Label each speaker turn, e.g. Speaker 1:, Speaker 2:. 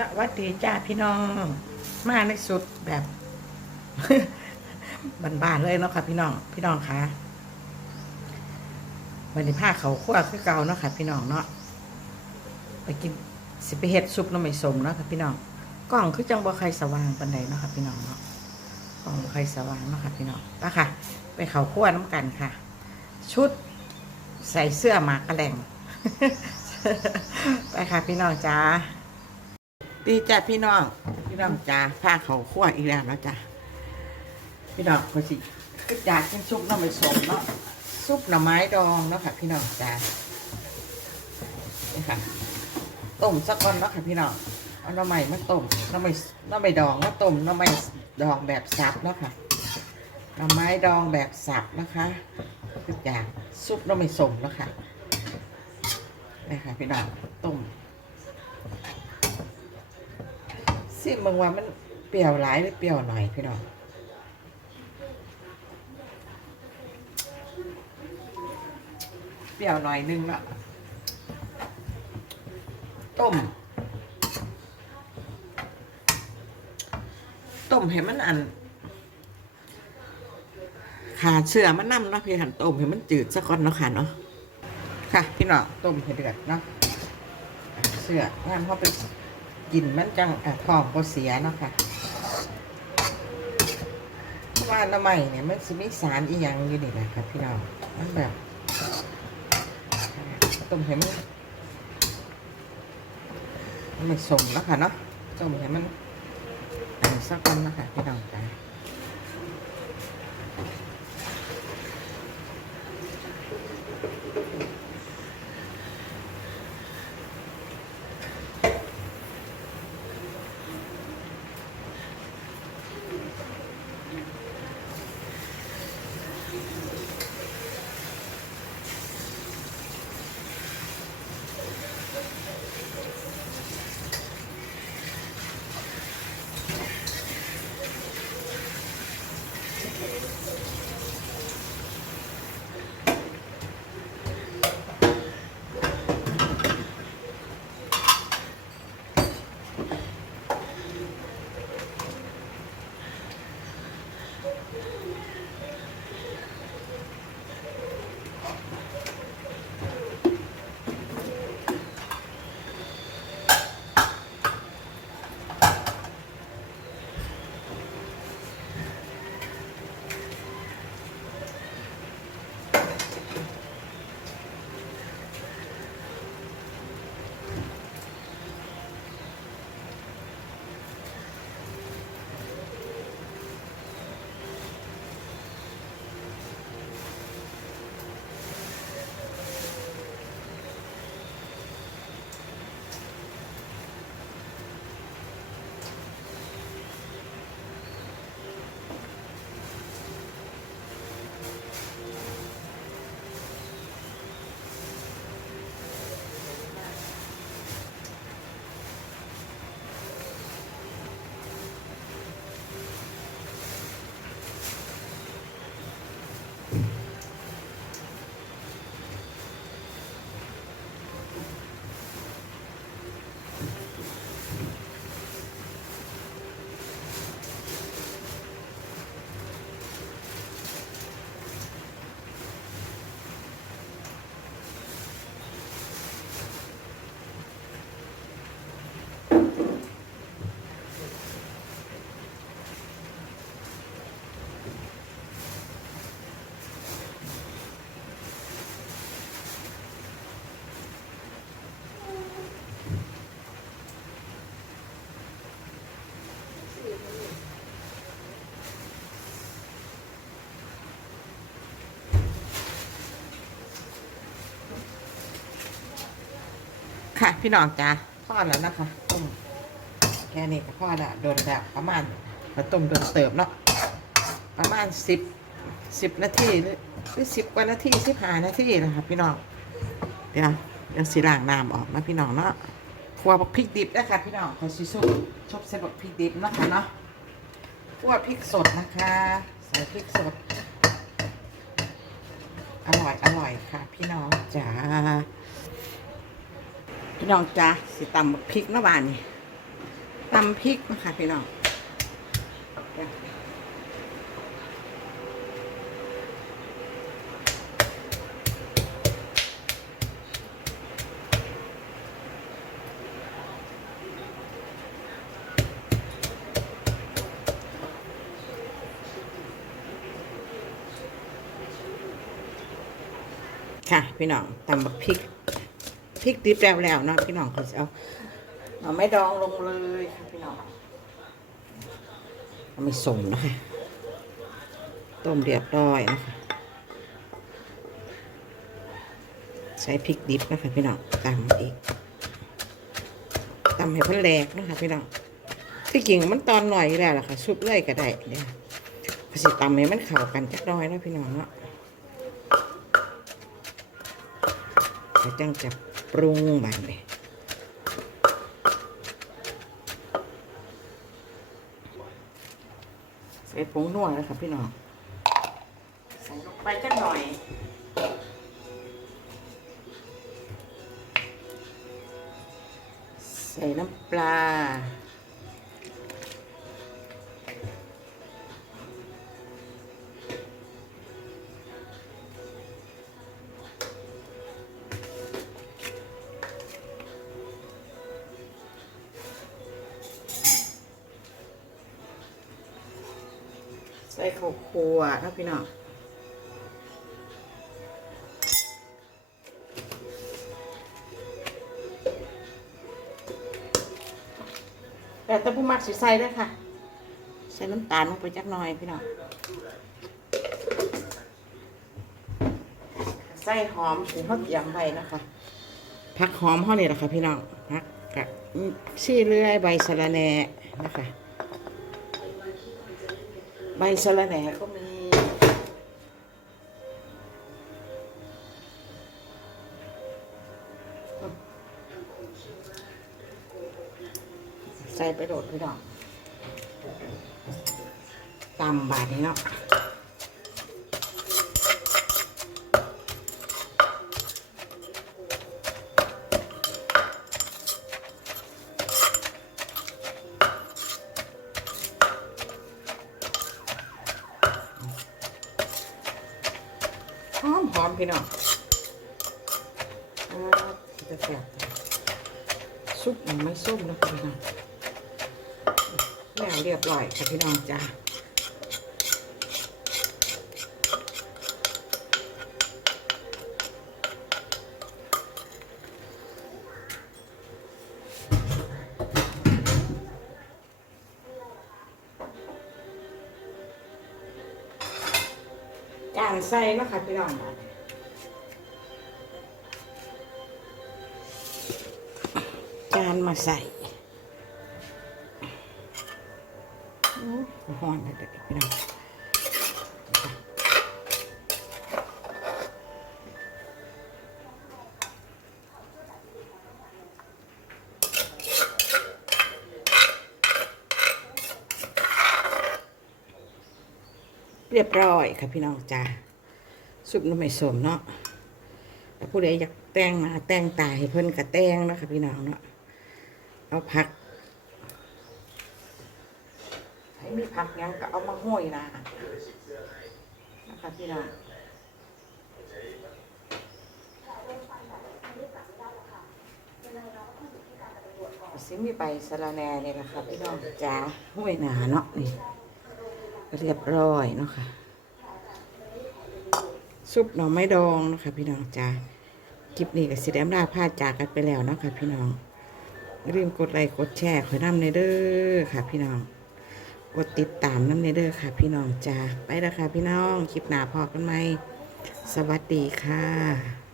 Speaker 1: สวัสดีจ้าพี่น้อง มาในสุดแบบบานๆเลยเนาะค่ะพี่น้อง พี่น้องคะวันนี้ผ้าเขาวคั่วคือเก่าเนาะค่ะ พี่น้องเนาะไปกินสิไปเฮ็ดซุปน้ำไม่สมเนาะค่ะพี่น้องกล้องคือจังบ่ใครสว่างปานใดเนาะค่ะพี่น้องเนาะกล้องบ่ใครสว่างเนาะค่ะพี่น้องไปค่ะ ไปเขาวคั่วน้ำกันค่ะ ชุดใส่เสื้อหมากกระแหลงไปค่ะพี่น้องจ้า ดีจ้ะพี่น้อง พี่น้องจ้าผ้าเขาขั้วอีกแล้วนะจ้ะพี่น้องก็สิก็อยากกินซุปน้ำมันสมเนาะซุปหน่อไม้ดองเนาะค่ะ พี่น้องจ้านี่ค่ะต้มสักก่อนเนาะค่ะพี่น้องเอาหน่อไม้มาต้มน่อไม้หน่อไม้ดองมาต้มน่อไม้ดองแบบสับเนาะค่ะหน่อไม้ดองแบบสับนะคะทุกอย่างซุปน่อไม้สมเนาะค่ะนี่ค่ะพี่น้องต้ม สิมึงว่ามันเปรี้ยวหลายหรือเปรี้ยวหน่อยพี่น้องเปรี้ยวหน่อยนึงละต้ม ต้มให้มันอัน ขาเชื่อมันน้ำเนาะพี่หันต้มให้มันจืดสักก่อนเนาะค่ะเนาะค่ะ พี่น้องต้มให้เดือดเนาะเชื่องานเขาไป กินมันจังอะท้องก็เสียเนาะค่ะเพราะว่าหน้ำใหม่เนี่ยมันสิมีสารอีหยังอยู่นี่แหละครับพี่น้องมันแบบต้มให้มันมันไม่สมแล้วค่ะเนาะต้มให้มันอันสักวันนะคะพี่น้องจ้า ค่ะ พี่น้องจ้าทอดแล้วนะคะต้มแค่นี้ก็ทอดละโดนแบบประมาณมาต้มโดนเติมเนาะประมาณสิบสิบนาทีหรือสิบกว่านาทีสิบห้านาทีนะคะพี่น้องเดี๋ยวเดี๋ยวสีล้างน้ำออกนะพี่น้องเนาะขัวบักพริกดิบนะคะพี่น้องขอชิซุปชอบใส่บักพริกดิบนะคะเนาะขัวพริกสดนะคะใส่พริกสด อร่อยอร่อยค่ะ พี่น้องจ้า พี่น้องจ้าสิตำบักพริกนาะบ้านนี่ตำพริกนะคะพี่น้องค่ะ พี่น้องตำบักพริก ริกดิบแล้วแล้วเนาะพี่น้องเขาจะเอาเอาไม่ดองลงเลยค่ะพี่น้องเอาไม่ส่งนะคะต้มเรียบร้อยนะคะใช้พริกดิบนะคะพี่น้องตำอีกตำให้เพิ่นแหลกนะคะพี่น้องที่จริงมันตอนหน่อยแล้วล่ะค่ะซุปเลยก็ได้เดี๋ยวก็สิตำให้มันเข้ากันจักน้อยนะพี่น้องเนาะจังจะ ปรุงบันเลยใส่ผงนัวแล้วครับพี่น้อง ใส่ลงไปกันหน่อยใส่น้ำปลา ส่ข้าวคั่วนะพี่น้องแต่ถ้าผู้มักสิใส่ด้วยค่ะ ใส่น้ำตาลลงไปจักหน่อยพี่น้องใส่หอมถึงเขาเตรียมไว้นะคะผักหอมเขานี่แหละค่ะพี่น้องผักกะชี่เลื่อยใบสะระแหน่นะคะ ใบสะระแหน่ก็มี ใส่ไปโดดพี่น้องตำบาดนี้เนาะ อมหอมพี่น้องจะแสบซุปมันไม่ส้มนะพี่น้องแล้วเรียบร้อยค่ะพี่น้องจ้า จานใส่เนาะคะพี่น้องจานมาใส่โอ้ยหอนเลยเด็กพี่น้อง เรียบร้อยค่ะพี่น้องจ้าซุปน้ำไม่สมเนาะแต่ผู้ใดอยากแต่งหน้าแต่งตาให้เพิ่นกะแต่งเนาะค่ะพี่น้องเนาะเอาผักให้มีผักยังก็เอามาห้อยนะนะคะพี่น้องสิมีใบสะระแหน่นี่แหละค่ะพี่น้องจ้าห้วยหนาเนาะนี่ เรียบร้อยเนาะค่ะซุปหน่อไม้ดองเนาะคะพี่น้องจ้าคลิปนี้ก็สิได้อำลาพาจากกันไปแล้วเนาะค่ะพี่น้องอย่มกดไลค์กดแชร์ขอน้ำในเด้อค่ะ พี่น้อง กดติดตามน้ำในเด้อค่ะ พี่น้องจ้าไปแล้วค่ะพี่น้องคลิปหน้าพอกันไหมสวัสดีค่ะ